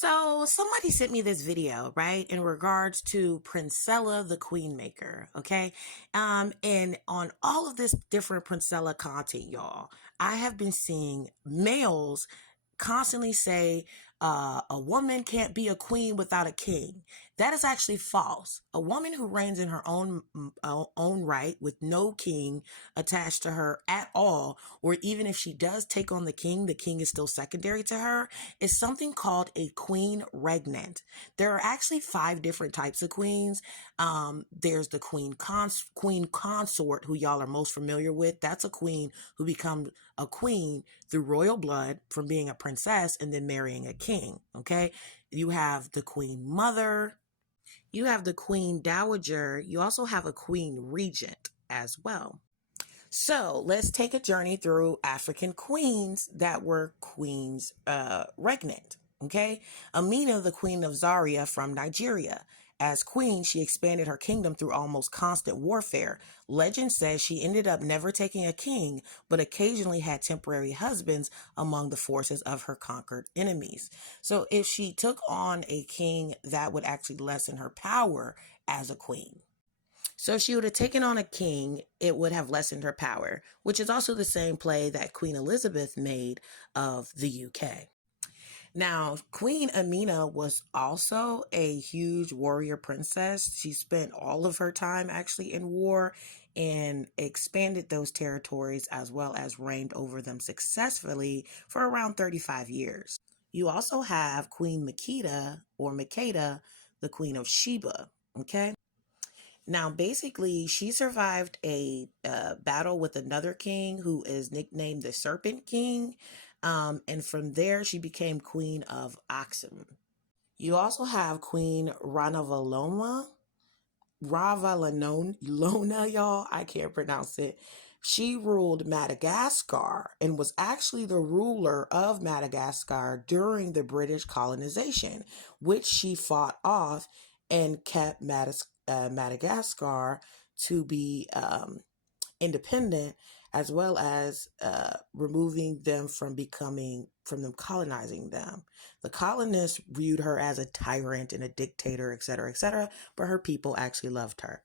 So somebody sent me this video, right, in regards to Princella, the Queen Maker, okay? And on all of this different Princella content, y'all, I have been seeing males constantly say a woman can't be a queen without a king. That is actually false. A woman who reigns in her own right with no king attached to her at all, or even if she does take on the king is still secondary to her, is something called a queen regnant. There are actually 5 different types of queens. There's the queen consort, who y'all are most familiar with. That's a queen who becomes a queen through royal blood from being a princess and then marrying a king. Okay. You have the queen mother. You have the queen dowager. You also have a queen regent as well. So let's take a journey through African queens that were queens regnant. Okay. Amina, the queen of Zaria from Nigeria. As queen, she expanded her kingdom through almost constant warfare. Legend says she ended up never taking a king, but occasionally had temporary husbands among the forces of her conquered enemies. So if she took on a king, that would actually lessen her power as a queen. So if she would have taken on a king, it would have lessened her power, which is also the same play that Queen Elizabeth made of the UK. Now, Queen Amina was also a huge warrior princess. She spent all of her time actually in war and expanded those territories as well as reigned over them successfully for around 35 years. You also have Queen Makeda or Makeda, the Queen of Sheba, okay? Now, basically, she survived a battle with another king who is nicknamed the Serpent King. And from there, she became Queen of Aksum. You also have Queen Ravalona, y'all. I can't pronounce it. She ruled Madagascar and was actually the ruler of Madagascar during the British colonization, which she fought off and kept Madagascar to be independent, as well as removing them from them colonizing them. The colonists viewed her as a tyrant and a dictator, etc., but her people actually loved her.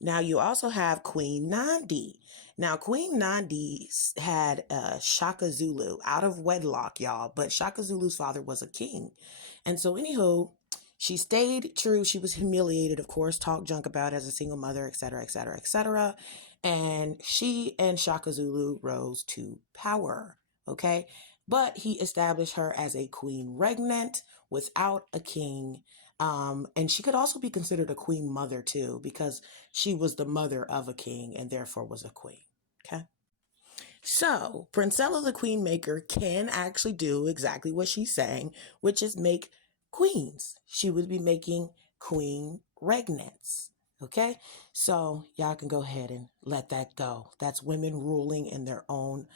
Now you also have Queen Nandi. Now Queen Nandi had Shaka Zulu out of wedlock, y'all, but Shaka Zulu's father was a king. And so anywho, she stayed true. She was humiliated, of course, talked junk about as a single mother, etc. And she and Shaka Zulu rose to power, okay? But he established her as a queen regnant without a king. And she could also be considered a queen mother too, because she was the mother of a king and therefore was a queen, okay? So Princella the Queen Maker can actually do exactly what she's saying, which is make queens. She would be making queen regnants. Okay, so y'all can go ahead and let that go. That's women ruling in their own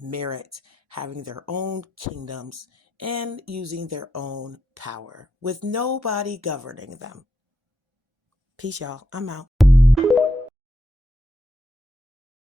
merit, having their own kingdoms and using their own power with nobody governing them. Peace, y'all. I'm out.